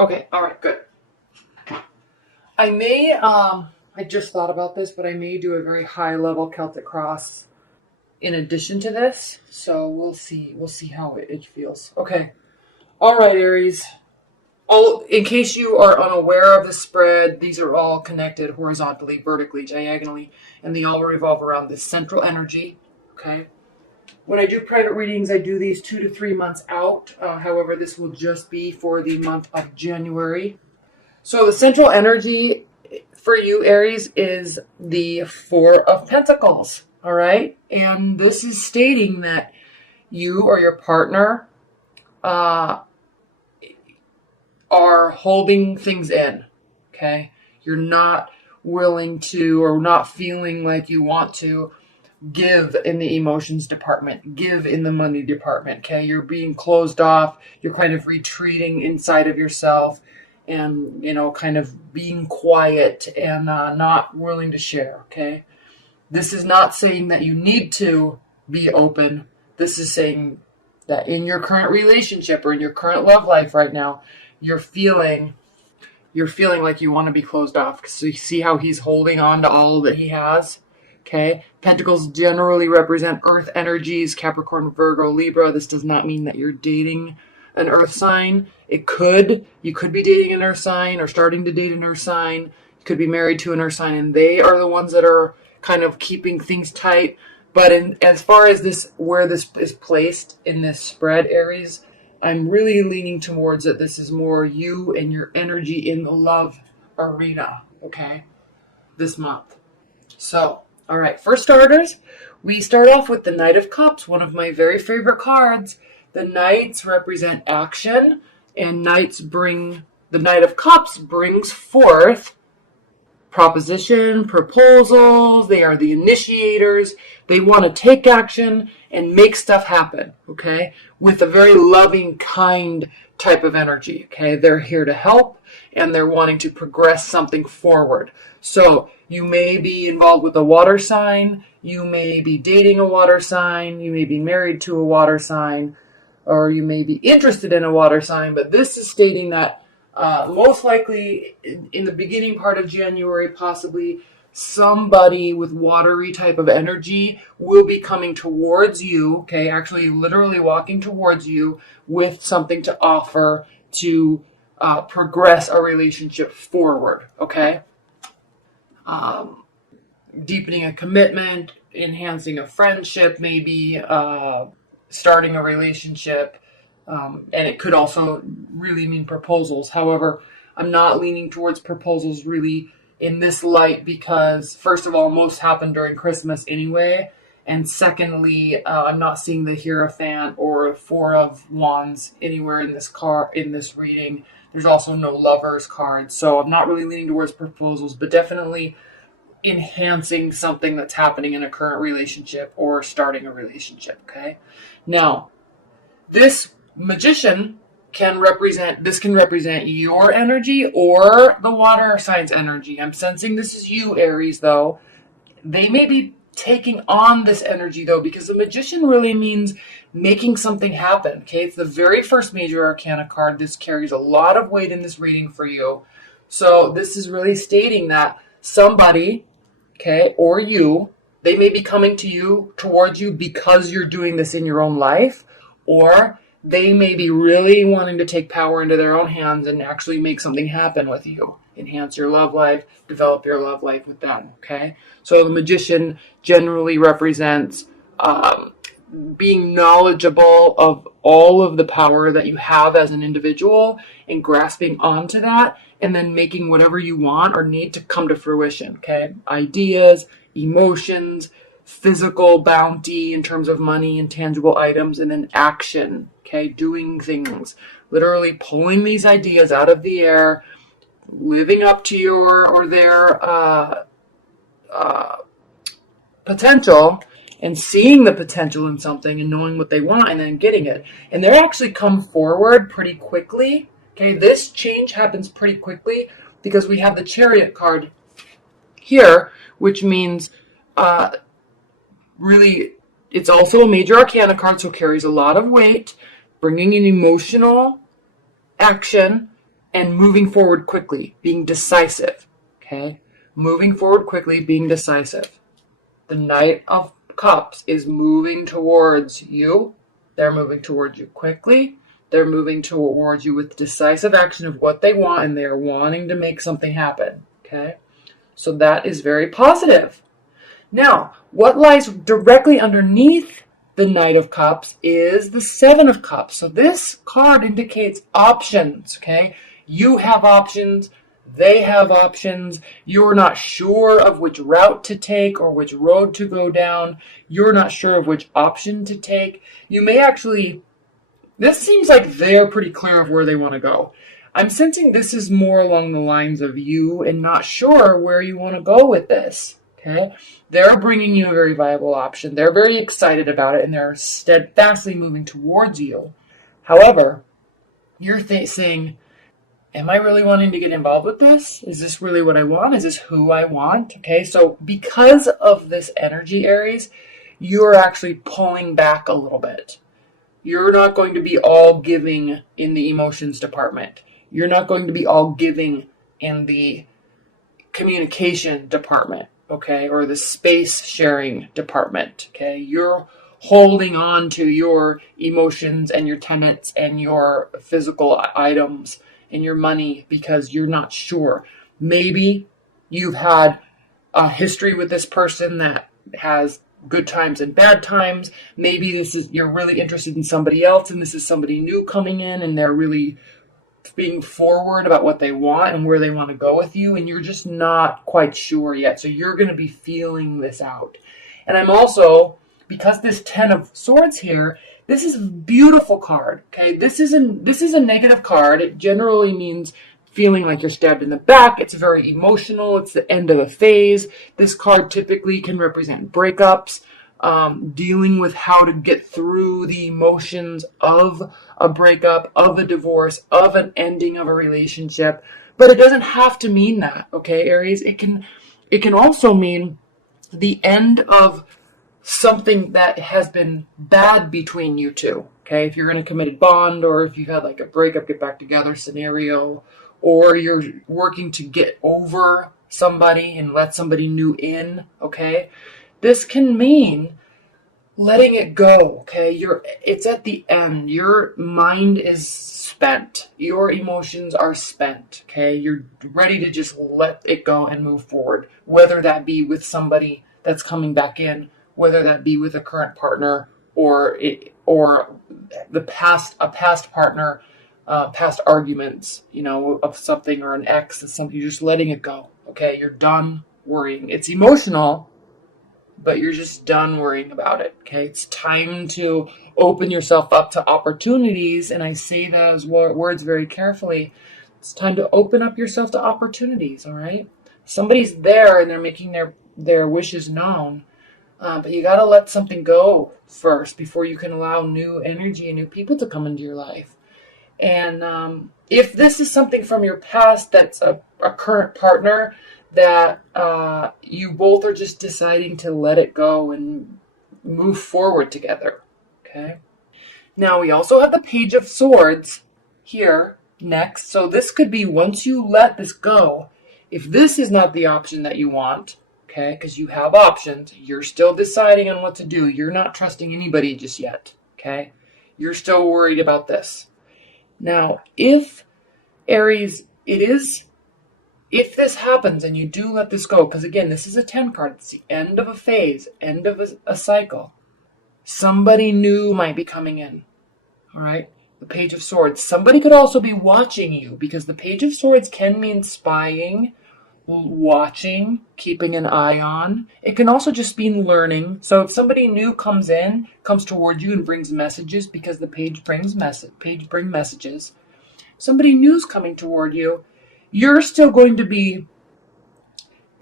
Okay, all right, good. I may, I just thought about this, but I may do a very high level Celtic cross in addition to this. So we'll see. We'll see how it feels. Okay. All right, Aries. All in case you are unaware of the spread, these are all connected horizontally, vertically, diagonally, and they all revolve around this central energy. Okay. When I do private readings, I do these 2 to 3 months out. However, this will just be for the month of January. So the central energy for you, Aries, is the Four of Pentacles. All right. And this is stating that you or your partner are holding things in. Okay. You're not willing to, or not feeling like you want to give in the emotions department, give in the money department. Okay. You're being closed off. You're kind of retreating inside of yourself and, kind of being quiet and not willing to share. Okay. This is not saying that you need to be open. This is saying that in your current relationship or in your current love life right now, you're feeling like you want to be closed off. So you see how he's holding on to all that he has. Okay. Pentacles generally represent earth energies, Capricorn, Virgo, Libra. This does not mean that you're dating an earth sign. You could be dating an earth sign or starting to date an earth sign. You could be married to an earth sign, and they are the ones that are kind of keeping things tight. But as far as this, where this is placed in this spread, Aries, I'm really leaning towards that this is more you and your energy in the love arena, okay, this month. So, all right, for starters, we start off with the Knight of Cups, one of my very favorite cards. The Knights represent action, and the Knight of Cups brings forth proposition, proposals. They are the initiators. They want to take action and make stuff happen, okay? With a very loving, kind type of energy, okay? They're here to help, and they're wanting to progress something forward. So you may be involved with a water sign. You may be dating a water sign. You may be married to a water sign, or you may be interested in a water sign. But this is stating that most likely in the beginning part of January, possibly somebody with watery type of energy will be coming towards you, okay, actually literally walking towards you with something to offer to progress a relationship forward, okay? Deepening a commitment, enhancing a friendship, maybe starting a relationship. And it could also really mean proposals. However, I'm not leaning towards proposals really in this light because, first of all, most happen during Christmas anyway. And secondly, I'm not seeing the Hierophant or Four of Wands anywhere in this reading. There's also no Lovers card. So I'm not really leaning towards proposals, but definitely enhancing something that's happening in a current relationship or starting a relationship, okay? Now, this Magician can represent your energy or the water sign's energy. I'm sensing this is you, Aries, though. They may be taking on this energy, though, because the Magician really means making something happen, okay? It's the very first major arcana card. This carries a lot of weight in this reading for you. So this is really stating that somebody, okay, or you, they may be coming towards you because you're doing this in your own life, or they may be really wanting to take power into their own hands and actually make something happen with you. Enhance your love life, develop your love life with them, okay? So the Magician generally represents being knowledgeable of all of the power that you have as an individual and grasping onto that and then making whatever you want or need to come to fruition, okay? Ideas, emotions, physical bounty in terms of money and tangible items, and then action, okay? Doing things, literally pulling these ideas out of the air, living up to your or their potential and seeing the potential in something and knowing what they want and then getting it. And they actually come forward pretty quickly, okay? This change happens pretty quickly because we have the Chariot card here, which means really, it's also a major arcana card, so carries a lot of weight, bringing an emotional action and moving forward quickly, being decisive. Okay? Moving forward quickly, being decisive. The Knight of Cups is moving towards you. They're moving towards you quickly. They're moving towards you with decisive action of what they want, and they're wanting to make something happen. Okay? So that is very positive. Now, what lies directly underneath the Knight of Cups is the Seven of Cups. So this card indicates options, okay? You have options. They have options. You're not sure of which route to take or which road to go down. You're not sure of which option to take. You may actually, this seems like they're pretty clear of where they want to go. I'm sensing this is more along the lines of you and not sure where you want to go with this. Okay? They're bringing you a very viable option. They're very excited about it and they're steadfastly moving towards you. However, you're saying, am I really wanting to get involved with this? Is this really what I want? Is this who I want? Okay, so because of this energy, Aries, you're actually pulling back a little bit. You're not going to be all giving in the emotions department. You're not going to be all giving in the communication department, okay, or the space sharing department, okay? You're holding on to your emotions and your tenets and your physical items and your money because you're not sure. Maybe you've had a history with this person that has good times and bad times. Maybe you're really interested in somebody else and this is somebody new coming in and they're really being forward about what they want and where they want to go with you, and you're just not quite sure yet. So you're going to be feeling this out. And I'm also, because this Ten of Swords here, this is a beautiful card. Okay, this is a negative card. It generally means feeling like you're stabbed in the back. It's very emotional. It's the end of a phase. This card typically can represent breakups, dealing with how to get through the emotions of a breakup, of a divorce, of an ending of a relationship. But it doesn't have to mean that, okay, Aries? It can also mean the end of something that has been bad between you two, okay? If you're in a committed bond or if you've had like a breakup, get back together scenario, or you're working to get over somebody and let somebody new in, okay? This can mean letting it go, okay? It's at the end. Your mind is spent. Your emotions are spent, okay? You're ready to just let it go and move forward, whether that be with somebody that's coming back in, whether that be with a current partner or a past partner, past arguments, of something or an ex, and something. You're just letting it go, okay? You're done worrying. It's emotional, but you're just done worrying about it, okay? It's time to open yourself up to opportunities, and I say those words very carefully. It's time to open up yourself to opportunities, all right? Somebody's there, and they're making their wishes known, but you got to let something go first before you can allow new energy and new people to come into your life. And if this is something from your past that's a current partner, that you both are just deciding to let it go and move forward together, okay? Now, we also have the Page of Swords here next. So this could be, once you let this go, if this is not the option that you want, okay, because you have options, you're still deciding on what to do. You're not trusting anybody just yet, okay? You're still worried about this. Now, if Aries, if this happens and you do let this go, because again, this is a 10 card, it's the end of a phase, end of a cycle. Somebody new might be coming in, all right? The Page of Swords. Somebody could also be watching you, because the Page of Swords can mean spying, watching, keeping an eye on. It can also just mean learning. So if somebody new comes toward you and brings messages, because the page brings messages. Somebody new's coming toward you. You're still going to be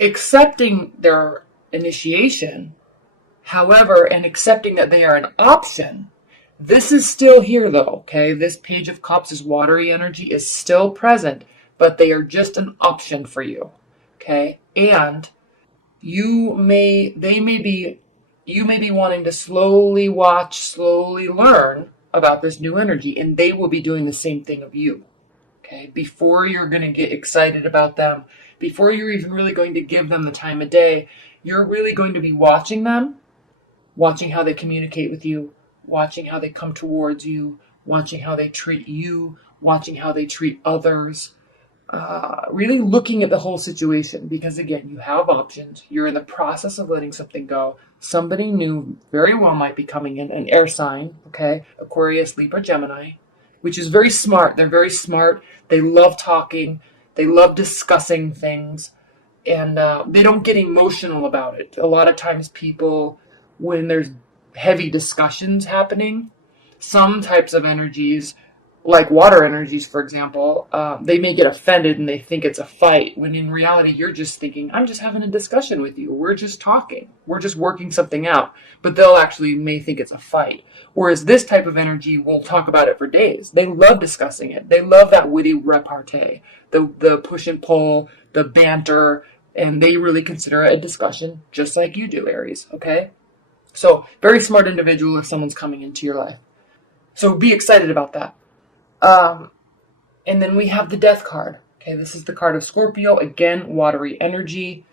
accepting their initiation, however, and accepting that they are an option. This is still here though, okay? This Page of Cups, is watery energy, is still present, but they are just an option for you, okay? And you may be wanting to slowly watch, slowly learn about this new energy, and they will be doing the same thing of you, Okay, before you're going to get excited about them, before you're even really going to give them the time of day, you're really going to be watching them, watching how they communicate with you, watching how they come towards you, watching how they treat you, watching how they treat others. Really looking at the whole situation, because again, you have options. You're in the process of letting something go. Somebody new very well might be coming in, an air sign, okay? Aquarius, Libra, Gemini, which is very smart. They're very smart. They love talking. They love discussing things, and they don't get emotional about it. A lot of times people, when there's heavy discussions happening, some types of energies, like water energies, for example, they may get offended and they think it's a fight, when in reality, you're just thinking, I'm just having a discussion with you. We're just talking. We're just working something out. But they'll actually may think it's a fight. Whereas this type of energy, we'll talk about it for days. They love discussing it. They love that witty repartee, the push and pull, the banter, and they really consider it a discussion, just like you do, Aries, okay? So, very smart individual if someone's coming into your life. So be excited about that. And then we have the Death card. Okay, this is the card of Scorpio. Again, watery energy.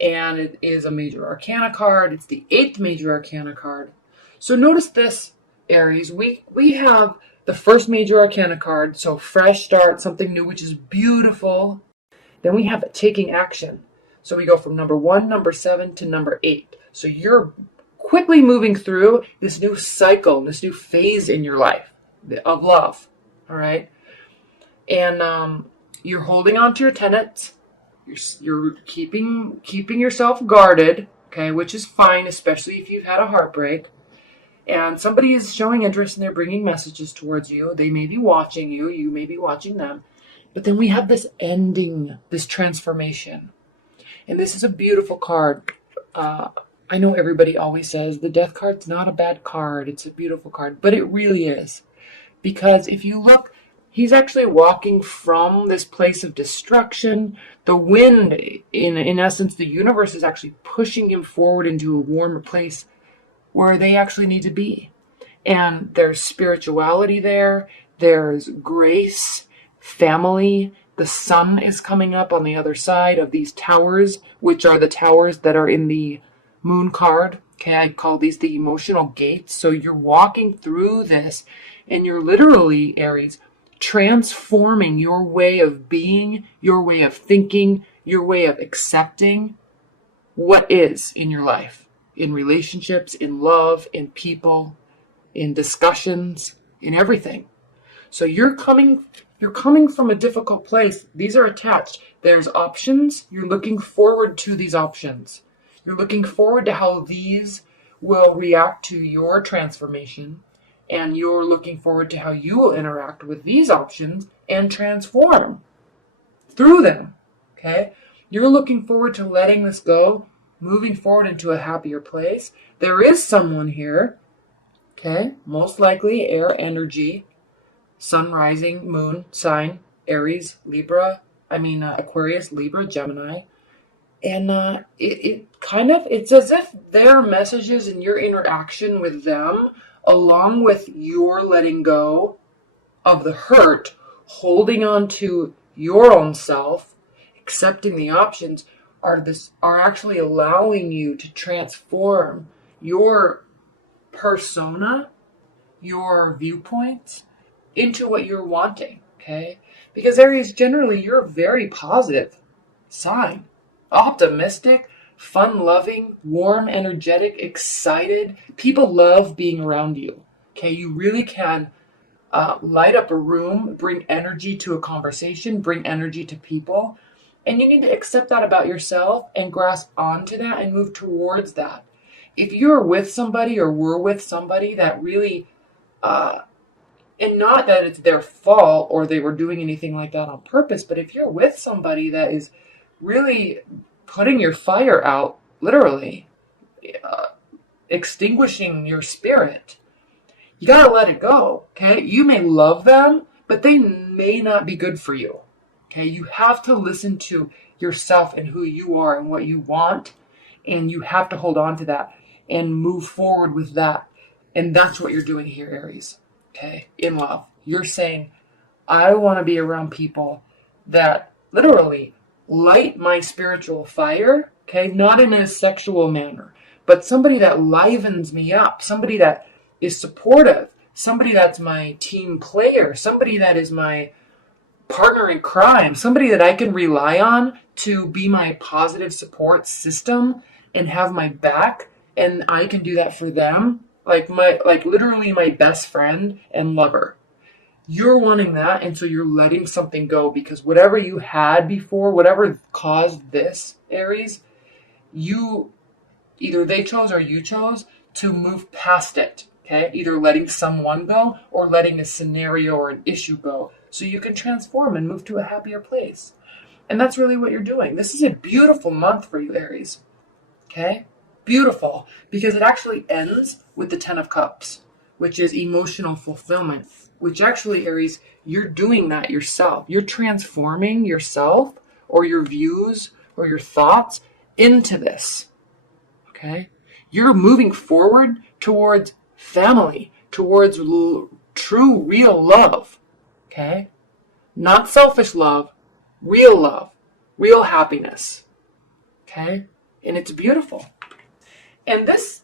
And it is a major arcana card. It's the 8th major arcana card. So notice this, Aries. We have the first major arcana card. So fresh start, something new, which is beautiful. Then we have taking action. So we go from number 1, number 7 to number 8. So you're quickly moving through this new cycle, this new phase in your life of love. All right. And you're holding on to your tenets. You're keeping yourself guarded, okay, which is fine, especially if you've had a heartbreak. And somebody is showing interest and they're bringing messages towards you. They may be watching you. You may be watching them. But then we have this ending, this transformation. And this is a beautiful card. I know everybody always says the Death card's not a bad card. It's a beautiful card. But it really is. Because if you look, he's actually walking from this place of destruction. The wind, in essence, the universe is actually pushing him forward into a warmer place where they actually need to be. And there's spirituality there. There's grace, family. The sun is coming up on the other side of these towers, which are the towers that are in the moon card. Okay, I call these the emotional gates. So you're walking through this and you're literally, Aries, transforming your way of being, your way of thinking, your way of accepting what is in your life, in relationships, in love, in people, in discussions, in everything. So you're coming from a difficult place. These are attached. There's options. You're looking forward to these options. You're looking forward to how these will react to your transformation. And you're looking forward to how you will interact with these options and transform through them. Okay? You're looking forward to letting this go, moving forward into a happier place. There is someone here, okay? Most likely air energy, sun, rising, moon, sign, Aries, Aquarius, Libra, Gemini. And it's as if their messages and your interaction with them, along with your letting go of the hurt, holding on to your own self, accepting the options, are actually allowing you to transform your persona, your viewpoints, into what you're wanting, okay? Because Aries, generally, you're a very positive sign. Optimistic, fun-loving, warm, energetic, excited. People love being around you, okay? You really can light up a room, bring energy to a conversation, bring energy to people. And you need to accept that about yourself and grasp onto that and move towards that. If you're with somebody or were with somebody that really, and not that it's their fault or they were doing anything like that on purpose, but if you're with somebody that is really putting your fire out, literally, extinguishing your spirit, you gotta let it go, okay? You may love them, but they may not be good for you, okay? You have to listen to yourself and who you are and what you want, and you have to hold on to that and move forward with that. And that's what you're doing here, Aries, okay? In love. You're saying, I want to be around people that literally light my spiritual fire, okay? Not in a sexual manner, but somebody that livens me up, somebody that is supportive, somebody that's my team player, somebody that is my partner in crime, somebody that I can rely on to be my positive support system and have my back, and I can do that for them, like literally my best friend and lover. You're wanting that, and so you're letting something go because whatever you had before, whatever caused this, Aries, you either they chose or you chose to move past it. Okay, either letting someone go or letting a scenario or an issue go so you can transform and move to a happier place. And that's really what you're doing. This is a beautiful month for you, Aries. Okay? Beautiful. Because it actually ends with the Ten of Cups, which is emotional fulfillment, which actually, Aries, you're doing that yourself. You're transforming yourself or your views or your thoughts into this. Okay? You're moving forward towards family, towards true, real love. Okay? Not selfish love, real happiness. Okay? And it's beautiful. And this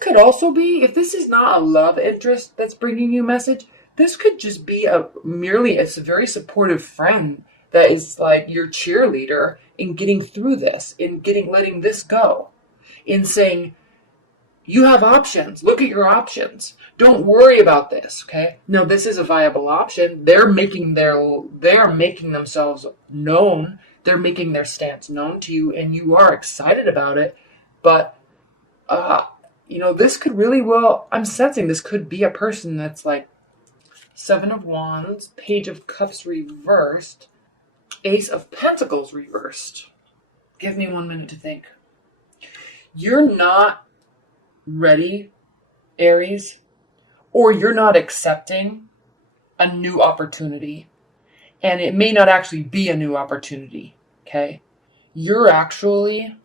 could also be, if this is not a love interest that's bringing you a message, this could just be merely a very supportive friend that is like your cheerleader in getting through this, in letting this go, in saying, you have options. Look at your options. Don't worry about this, okay? No, this is a viable option. They're making themselves known. They're making their stance known to you, and you are excited about it. But this could really I'm sensing this could be a person that's like Seven of Wands, Page of Cups reversed, Ace of Pentacles reversed. Give me 1 minute to think. You're not ready, Aries, or you're not accepting a new opportunity. And it may not actually be a new opportunity, okay? You're actually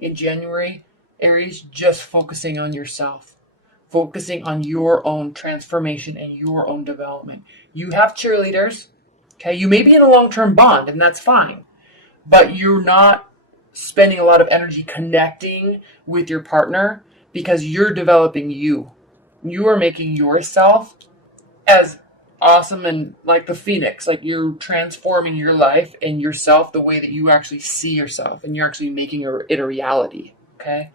in January, Aries, just focusing on yourself, focusing on your own transformation and your own development. You have cheerleaders, okay? You may be in a long-term bond, and that's fine, but you're not spending a lot of energy connecting with your partner because you're developing you. You are making yourself as awesome and like the phoenix, like you're transforming your life and yourself the way that you actually see yourself, and you're actually making it a reality. Okay.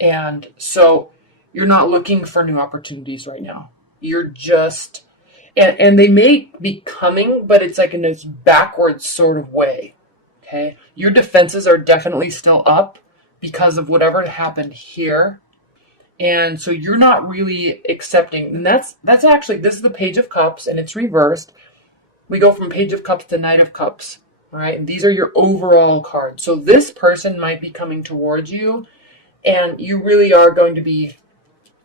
And so you're not looking for new opportunities right now. You're just, and they may be coming, but it's like in this backwards sort of way. Okay. Your defenses are definitely still up because of whatever happened here. And so you're not really accepting, and that's actually, this is the Page of Cups, and it's reversed. We go from Page of Cups to Knight of Cups, all right? And these are your overall cards. So this person might be coming towards you, and you really are going to be,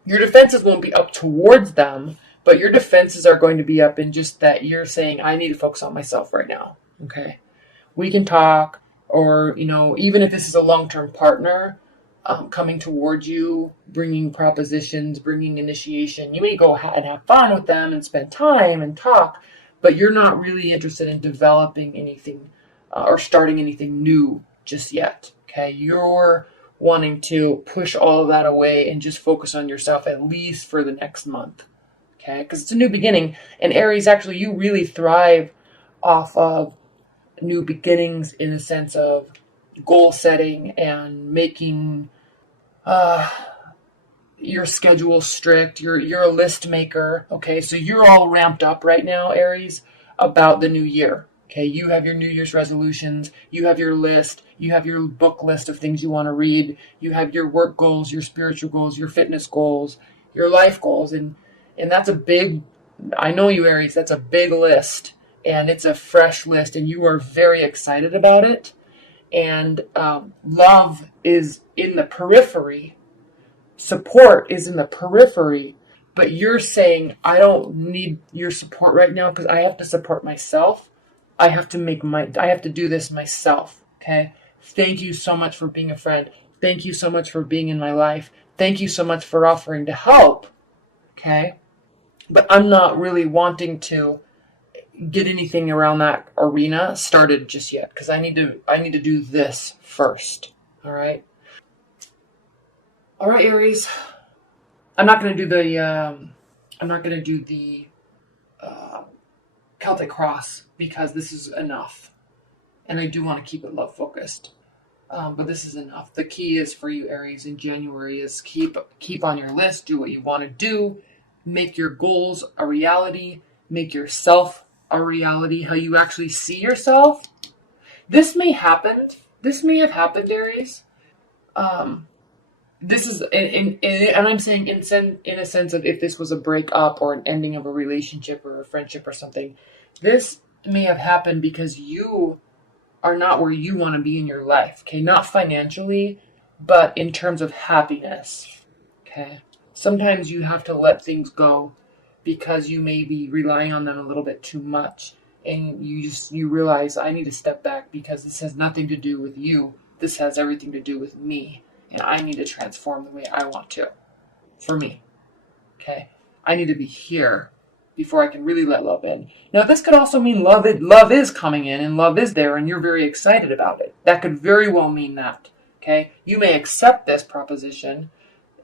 your defenses won't be up towards them, but your defenses are going to be up in just that you're saying, I need to focus on myself right now, okay? We can talk, or, even if this is a long-term partner, coming towards you, bringing propositions, bringing initiation. You may go and have fun with them and spend time and talk, but you're not really interested in developing anything or starting anything new just yet. Okay, you're wanting to push all of that away and just focus on yourself at least for the next month. Okay, because it's a new beginning, and Aries, actually, you really thrive off of new beginnings in the sense of goal setting and making your schedule strict. You're a list maker. Okay, so you're all ramped up right now, Aries, about the new year. Okay, you have your New Year's resolutions, you have your list, you have your book list of things you want to read, you have your work goals, your spiritual goals, your fitness goals, your life goals, and that's a big, I know you, Aries, that's a big list, and it's a fresh list, and you are very excited about it. And love is in the periphery. Support is in the periphery. But you're saying, I don't need your support right now because I have to support myself. I have to do this myself. Okay? Thank you so much for being a friend. Thank you so much for being in my life. Thank you so much for offering to help. Okay? But I'm not really wanting to get anything around that arena started just yet, because I need to do this first. All right? All right, Aries. I'm not going to do the uh, Celtic cross, because this is enough. And I do want to keep it love focused. But this is enough. The key is for you, Aries, in January is keep on your list, do what you want to do, make your goals a reality, make yourself a reality, how you actually see yourself. This may happen. This may have happened, Aries. This is, and I'm saying in a sense of if this was a breakup or an ending of a relationship or a friendship or something, this may have happened because you are not where you want to be in your life. Okay, not financially, but in terms of happiness. Okay, sometimes you have to let things go because you may be relying on them a little bit too much, and you realize I need to step back because this has nothing to do with you. This has everything to do with me. And I need to transform the way I want to. For me. Okay? I need to be here before I can really let love in. Now, this could also mean love is coming in and love is there and you're very excited about it. That could very well mean that. Okay? You may accept this proposition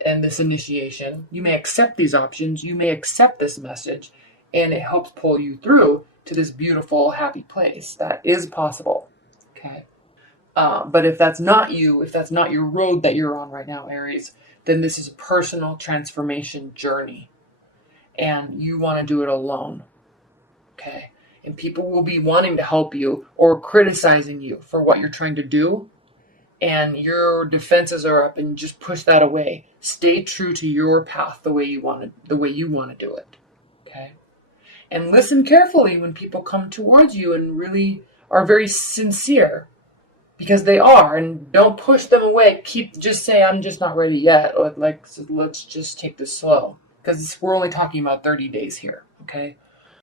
and this initiation. You may accept these options. You may accept this message. And it helps pull you through to this beautiful, happy place. That is possible. Okay? But if that's not you, if that's not your road that you're on right now, Aries, then this is a personal transformation journey. And you want to do it alone. Okay? And people will be wanting to help you or criticizing you for what you're trying to do. And your defenses are up and just push that away. Stay true to your path the way you want to do it. Okay? And listen carefully when people come towards you and really are very sincere. Because they are, and don't push them away. Just say, I'm just not ready yet. Or so let's just take this slow. Because we're only talking about 30 days here, okay?